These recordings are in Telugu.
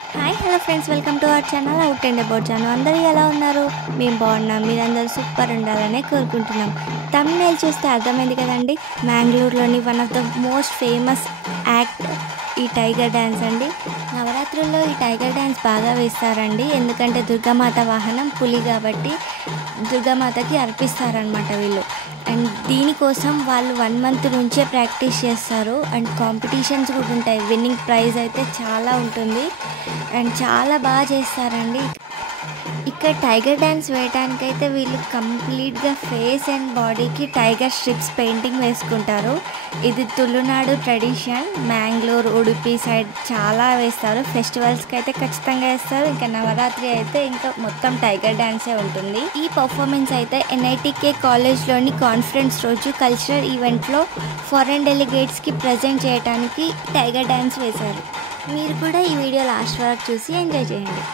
Hi hello friends, welcome to our channel out and about channel. అందరూ ఎలా ఉన్నారు? మేము బాగున్నాం. మీరందరూ సూపర్ ఉండాలనే కోరుకుంటున్నాం. తమిళ చూస్తే అర్థమైంది కదండి, మ్యాంగ్లూరులోని one of the most famous act ఈ టైగర్ డ్యాన్స్ అండి. నవరాత్రుల్లో ఈ టైగర్ డ్యాన్స్ బాగా వేస్తారండి, ఎందుకంటే దుర్గామాత వాహనం పులి కాబట్టి దుర్గామాతకి అర్పిస్తారనమాట వీళ్ళు. అండ్ దీనికోసం వాళ్ళు 1 month నుంచే ప్రాక్టీస్ చేస్తారు. అండ్ కాంపిటీషన్స్ కూడా ఉంటాయి. విన్నింగ్ ప్రైజ్ అయితే చాలా ఉంటుంది అండ్ చాలా బాగా చేస్తారండి. ఇక్కడ టైగర్ డ్యాన్స్ వేయడానికైతే వీళ్ళు కంప్లీట్గా ఫేస్ అండ్ బాడీకి టైగర్ స్ట్రిప్స్ పెయింటింగ్ వేసుకుంటారు. ఇది తుళునాడు ట్రెడిషన్. మ్యాంగ్లూర్, ఉడుపి సైడ్ చాలా వేస్తారు. ఫెస్టివల్స్కి అయితే ఖచ్చితంగా వేస్తారు. ఇంకా నవరాత్రి అయితే ఇంకా మొత్తం టైగర్ డ్యాన్సే ఉంటుంది. ఈ పర్ఫార్మెన్స్ అయితే NITK కాలేజ్లోని కాన్ఫరెన్స్ రోజు కల్చరల్ ఈవెంట్లో ఫారెన్ డెలిగేట్స్కి ప్రజెంట్ చేయడానికి టైగర్ డ్యాన్స్ వేశారు. మీరు కూడా ఈ వీడియో లాస్ట్ వరకు చూసి ఎంజాయ్ చేయండి.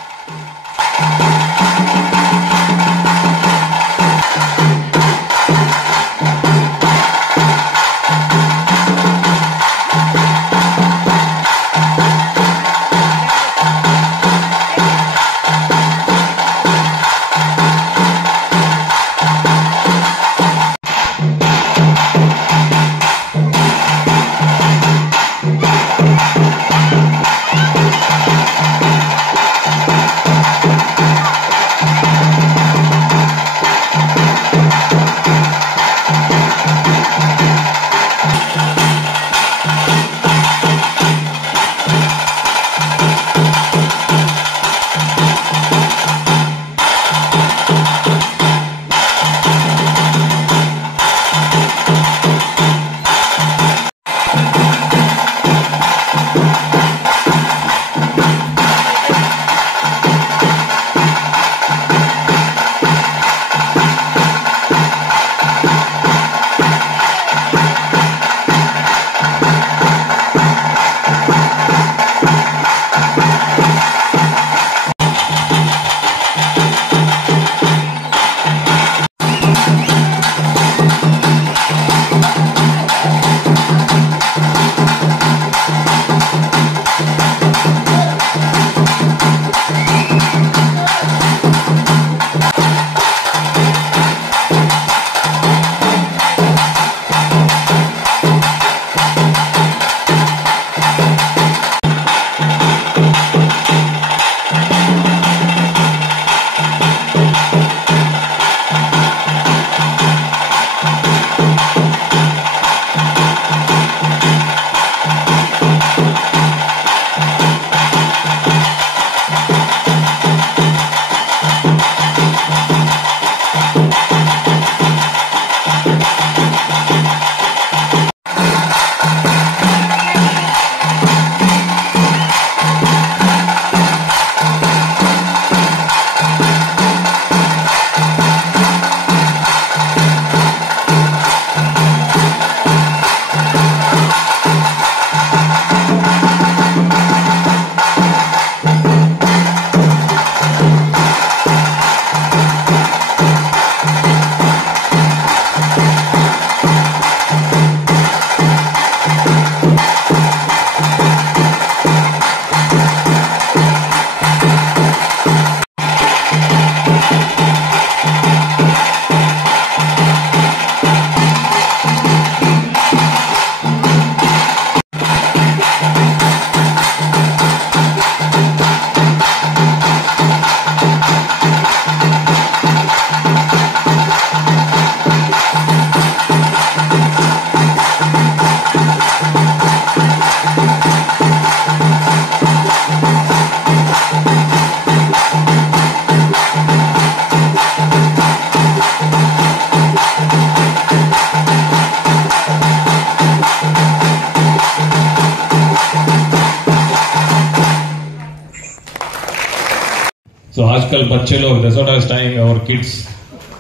So आजकल बच्चे लोग that's time our kids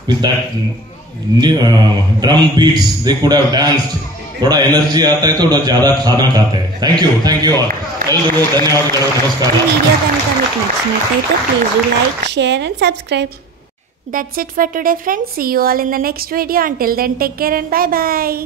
with that drum beats they could have danced. थोड़ा एनर्जी आता है तो ज्यादा खाना खाते हैं. Thank you all. एल्लू धन्यवाद नमस्कार. వీడియో కనుక మీకు నచ్చినట్లయితే please like, share and subscribe. That's it for today friends. See you all in the next video. Until then, take care and bye bye.